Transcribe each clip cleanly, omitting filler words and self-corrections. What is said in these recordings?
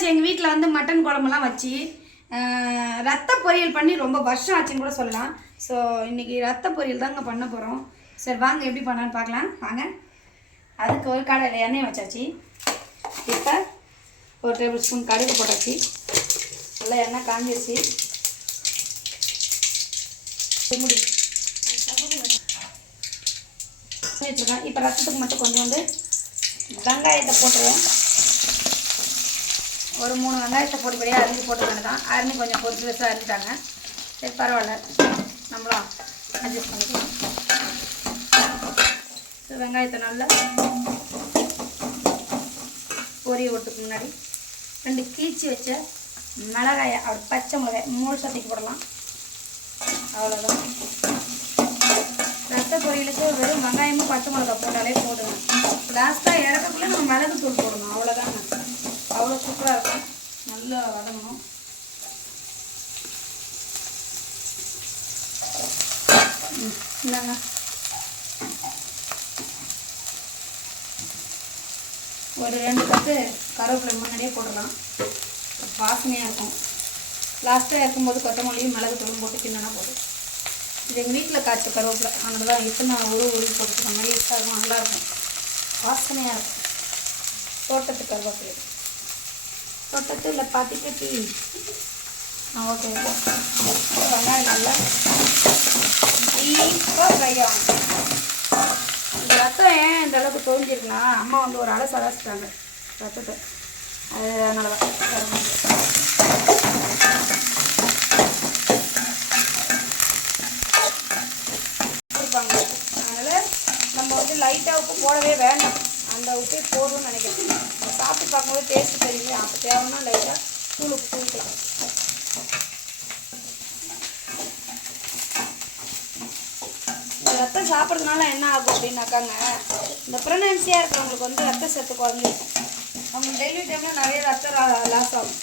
ஆச்சு எங்கள் வீட்டில் வந்து மட்டன் குழம்புலாம் வச்சு ரத்த பொரியல் பண்ணி ரொம்ப வருஷம் ஆச்சுன்னு கூட சொல்லலாம். ஸோ இன்றைக்கி ரத்த பொரியல் தாங்க பண்ண போகிறோம். சரி வாங்க எப்படி பண்ணான்னு பார்க்கலாம் வாங்க. அதுக்கு ஒரு கடாயில் எண்ணெய் வச்சாச்சு. இப்போ ஒரு டேபிள் ஸ்பூன் கடுகு போட்டாச்சு. நல்லா எண்ணெய் காஞ்சிருச்சு. முடி வச்சுருக்கேன். இப்போ ரசத்துக்கு மட்டும் கொஞ்சோண்டு வெங்காயத்தை போட்டுருவேன். ஒரு 3 வெங்காயத்தை பொடிப்படியாக அரிஞ்சு போட்டுக்கானு தான். அரிஞ்சு கொஞ்சம் பொறுத்து வச்சு அரிஞ்சிட்டாங்க. சரி பரவாயில்ல, நம்மளாம் அட்ஜஸ்ட் பண்ணிக்கலாம். வெங்காயத்தை நல்லா பொரிய விட்டுக்கு முன்னாடி 2 கீச்சி வச்ச மிளகாயை அப்படி பச்சை மிளகாய் 3 சட்டிக்கு போடலாம். அவ்வளோதான். ரத்த பொரியலுக்கு வெறும் வெங்காயமும் பச்சை மிளகாய் போட்டாலே போடுங்க. லாஸ்ட்டாக இறக்கக்குள்ளே நம்ம மிளகு தூள் போடணும். அவ்வளோதாங்க. அவ்வளோ சூப்பராக இருக்கும். நல்லா வதங்கணும். இந்தாங்க ஒரு 2 கட்டு கருவேப்பிலை முன்னாடியே போடலாம். வாசனையாக இருக்கும். லாஸ்ட்டாக இருக்கும்போது கொத்தமல்லியும் மிளகு தூளும் போட்டு கிண்ணனா போட்டு. இது எங்கள் வீட்டில் காய்ச்ச கருவேப்பிலை. அதனால தான் இப்போ நான் உருவி போட்டுக்கிற மாதிரி யூஸாக இருக்கும். நல்லாயிருக்கும், வாசனையாக இருக்கும். தோட்டத்து கருவேப்பிலை, தோட்டத்தில் பார்த்துட்டு டீ. ஓகே, வெங்காயம் நல்லா டீப்பாக ஃப்ரை ஆகும். இந்த ரத்தம் ஏன் இந்த அளவுக்கு தோஞ்சிருக்குன்னா, அம்மா வந்து ஒரு அலசு அலசிட்டாங்க ரத்தத்தை. அதனால தான் கொடுப்பாங்க. அதனால் நம்ம வந்து லைட்டாக உப்பு போடவே வேண்டாம். அந்த உப்பே போதும்னு நினைக்கிறேன். சாப்பிட்டு பார்க்கும்போது டேஸ்ட்டு தெரியுது. அப்போ தேவைன்னா லைட்டாக உப்பு தூக்கிக்கலாம். இந்த ரத்தம் சாப்பிட்றதுனால என்ன ஆகும் அப்படின்னாக்காங்க, இந்த ப்ரெக்னன்சியாக இருக்கிறவங்களுக்கு வந்து ரத்த சத்து குறைஞ்சிருக்கும். அவங்க டெலிவரி டைமில் நிறைய ரத்தம் லாஸ் ஆகும்.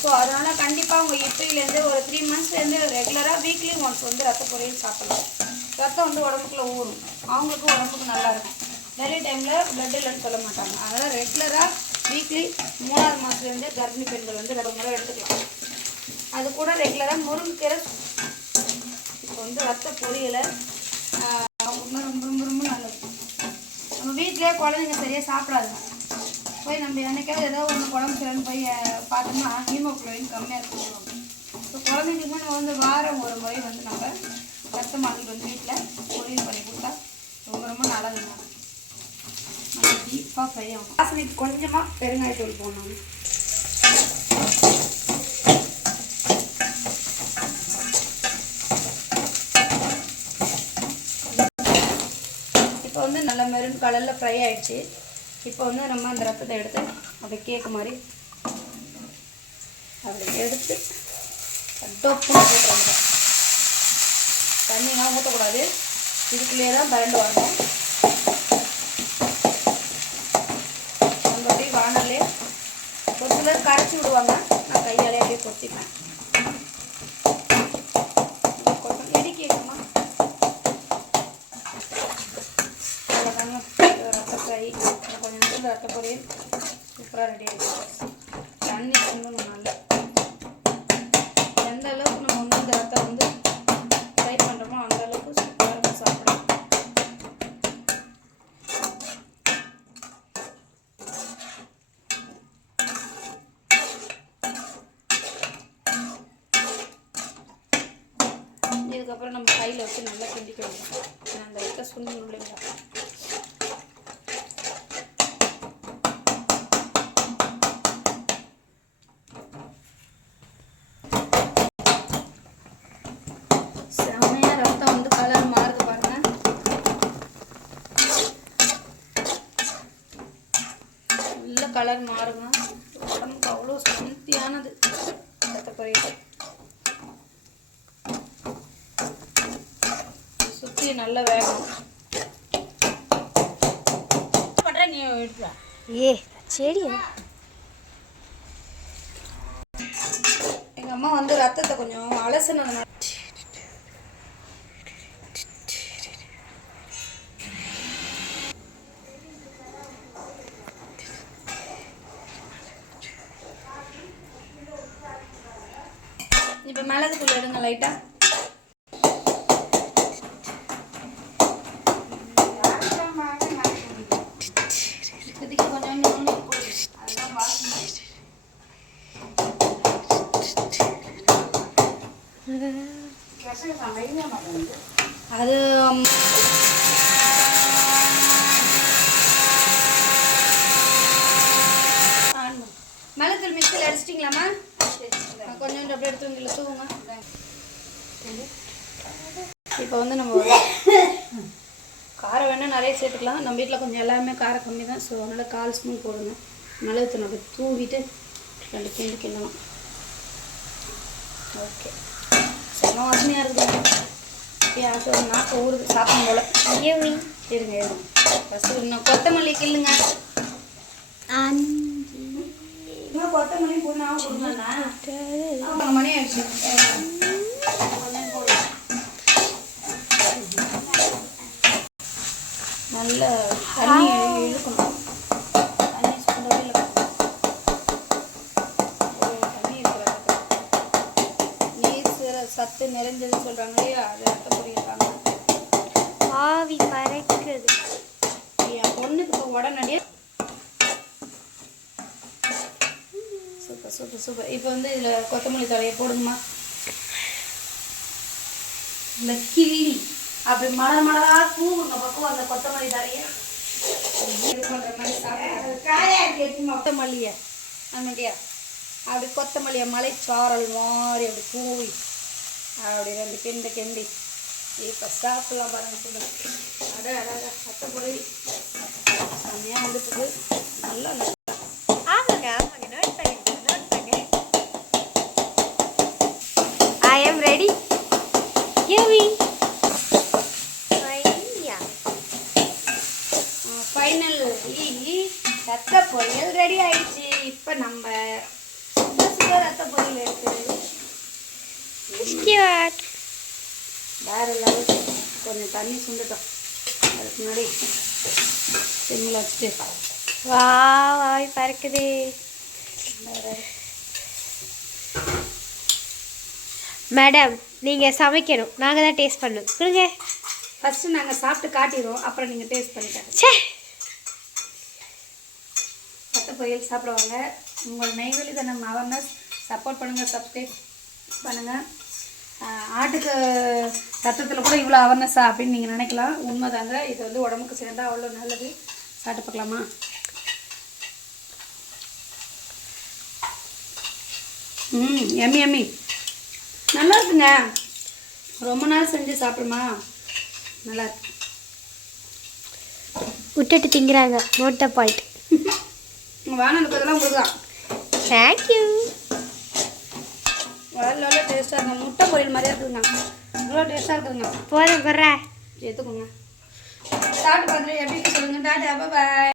ஸோ அதனால் கண்டிப்பாக அவங்க இப்போலேருந்து ஒரு 3 மந்த்ஸ்லேருந்து ரெகுலராக வீக்லி ஒன்ஸ் வந்து ரத்த பொரியல் சாப்பிடலாம். ரத்தம் வந்து உடம்புக்குள்ளே ஊறும். அவங்களுக்கும் உடம்புக்கு நல்லாயிருக்கும். டெலிவரி டைமில் பிளட் இல்லைன்னு சொல்ல மாட்டாங்க. அதனால் ரெகுலராக வீக்லி 3ஆவது மாதத்துலேருந்து கர்ப்பிணி பெண்கள் வந்து 2 முறை எடுத்துக்கலாம். அது கூட ரெகுலராக முருங்கைக்கீரை. இப்போ வந்து ரத்த பொரியலை ரொம்ப ரொம்ப ரொம்ப ரொம்ப நல்லது. நம்ம வீட்டிலே குழந்தைங்க சரியாக சாப்பிடாதுங்க. போய் நம்ம என்னைக்காவது ஏதோ ஒன்று குழம்பு சரின்னு போய் பார்த்தோம்னா ஹீமோகுளோபின் கம்மியாக இருக்குன்னு. ஸோ குழந்தைங்களுக்கு நம்ம வந்து வாரம் ஒரு முறை வந்து நம்ம ரத்தம் வாங்கிட்டு வந்து வீட்டில் பொரியல் பண்ணி கொடுத்தா ரொம்ப ரொம்ப நல்லதுங்க. நல்லா டீப்பாக ஃப்ரை ஆகும். வாசனைக்கு கொஞ்சமாக பெருங்காயத்தூள் போடணும். இப்போ வந்து நல்லா மெரூன் கலரில் ஃப்ரை ஆகிடுச்சு. இப்போ வந்து நம்ம அந்த ரத்தத்தை எடுத்து அப்படியே கேக்கு மாதிரி அப்படி எடுத்து டொப்பு போட்டுருங்க. தண்ணிலாம் ஊற்றக்கூடாது. இதுக்குள்ளேயே தான் பரண்டு வரணும். நம்ம அப்படியே வானல்லே ஒரு சிலர் கரைச்சி விடுவாங்க. நான் கையாலே அப்படியே கொத்திப்பேன். எடி கேட்குமா அவ்வளோதாங்க. ரத்த ஃப்ரை கொஞ்சம் நேரத்தில் ரத்த பொரியல் சூப்பராக ரெடி ஆகிடுச்சு. தண்ணி கொண்டணும் நல்லா. எந்த அளவுக்கு நம்ம வந்து இந்த ரத்தம் வந்து ஃப்ரை பண்ணுறோமோ அந்த அளவுக்கு சூப்பராக இருக்கும் சாப்பிட. இதுக்கப்புறம் நம்ம கையில் வச்சு நல்லா கிண்டிக்கணும். அந்த ரத்த சுண்டி இல்லைங்களா. செம்மையாக ரத்தம் வந்து கலர் மாறுது பாருங்க. நல்ல கலர் மாறுங்க. உடம்புக்கு அவ்வளோ சக்தியானது ரத்த பொரியல். சுற்றி நல்லா வேகணும். நீ ஏ செடி எங்கள் அம்மா வந்து ரத்தத்தை கொஞ்சம் அலசினதுனால இப்போ மிளகுத்தூள் எடுங்க லைட்டாக. இப்போதைக்கு கொஞ்சம் அதுதான் வாசனை. அது மிளகுத்தூள் மிக்சியில் அடிச்சிட்டிங்களாம்மா? கொஞ்சம் அப்படியே எடுத்து உங்களை தூவுங்க. இப்போ வந்து நம்ம காரம் வேணால் நிறைய சேர்த்துக்கலாம். நம்ம வீட்டில் கொஞ்சம் எல்லாமே காரம் கம்மி தான். ஸோ அதனால் 1/4 ஸ்பூன் போடுங்க. மிளகுத்தூள் அப்படி தூவிட்டு 2 கிண்டு கிண்டலாம். ஓகே, செம்ம வாசனையாக இருக்குது. ஆசை நாக்கு ஊறுது சாப்பிடும் போல். இருங்க இருங்க, ஃபஸ்ட்டு இன்னும் கொத்தமல்லி கிள்ளுங்க. இன்னும் கொத்தமல்லி போடணும் கொடுங்கண்ணா. ஆமாம், மணி ஆயிடுச்சு. நல்ல தண்ணி இழுக்கணும். தண்ணி சுண்டவே இல்லை. தண்ணி இருக்கிறாங்க. நீர் சத்து நிறைஞ்சதுன்னு சொல்கிறாங்க இல்லையா, அது அர்த்தம் புரியுறாங்க. ஆவி பறக்குது. என் பொண்ணுக்கு இப்போ உடனடியாக சூப்பர் சூப்பர் சூப்பர். இப்போ வந்து இதில் கொத்தமல்லி தழையை போடுங்கம்மா. இந்த கிள்ளி அப்படி மலர் மலராக தூவுங்க பக்கம் அந்த கொத்தமல்லி தழையை இது பண்ணுற மாதிரி சாப்பிட்டு கொத்தமல்லியை ஆமாண்டியா அப்படி கொத்தமல்லியை மலைச்சாரல் மாதிரி அப்படி தூவி அப்படி 2 கிண்டு கிண்டி இப்போ சாப்பிடலாம் பாருங்க. சொல்லுங்க அட அட அத்தை பொருள் செம்மையாக வந்துட்டுது. நல்லா ஆமாங்க ஆமாங்க, நோட் பண்ணுங்க நோட் பண்ணுங்க. I am ready. UV final ரத்த பொரியல் ரெடி ஆயிடுச்சு. இப்போ நம்ம சுட ரத்த பொரியல் எடுத்து வேற லெவல் கொஞ்சம் தண்ணி சுண்டுட்டோம். அதுக்கு முன்னாடி சிம்மில் வச்சுட்டு வா ஆவி பறக்குது. மேடம் நீங்கள் சமைக்கணும், நாங்கள் தான் டேஸ்ட் பண்ணணும். கொடுங்க. ஃபஸ்ட்டு நாங்கள் சாப்பிட்டு காட்டிடுவோம், அப்புறம் நீங்கள் டேஸ்ட் பண்ணிட்டாங்க. சே, ரத்த பொரியல் சாப்பிடுவாங்க. உங்கள் நெய்வேலி தனம் அவேர்னஸ் சப்போர்ட் பண்ணுங்கள், சப்ஸ்கிரைப் பண்ணுங்கள். ஆட்டுக்கு ரத்தத்தில் கூட இவ்வளோ அவேர்னஸா அப்படின்னு நீங்கள் நினைக்கலாம். உண்மைதாங்க. இது வந்து உடம்புக்கு சேர்ந்தால் அவ்வளோ நல்லது. சாப்பிட்டு பார்க்கலாமா? எம்மி எம்மி நல்லா இருக்குங்க. ரொம்ப நாள் செஞ்சு சாப்பிடுமா, நல்லா இருக்கு. விட்டுட்டு திங்கிறாங்க. Note the point. வானலுக்கு அதெல்லாம் உங்களுக்கு தான். தேங்க்யூ. எவ்வளோ டேஸ்ட்டாக இருக்கும். முட்டை பொரியல் மாதிரியா இருக்குதுங்க. எவ்வளோ டேஸ்ட்டாக இருக்குதுங்க. போதும் போடுற எடுத்துக்கோங்க. சாப்பிட்டு பார்த்துட்டு எப்படி சொல்லுங்கள். டாட்டா பாய்.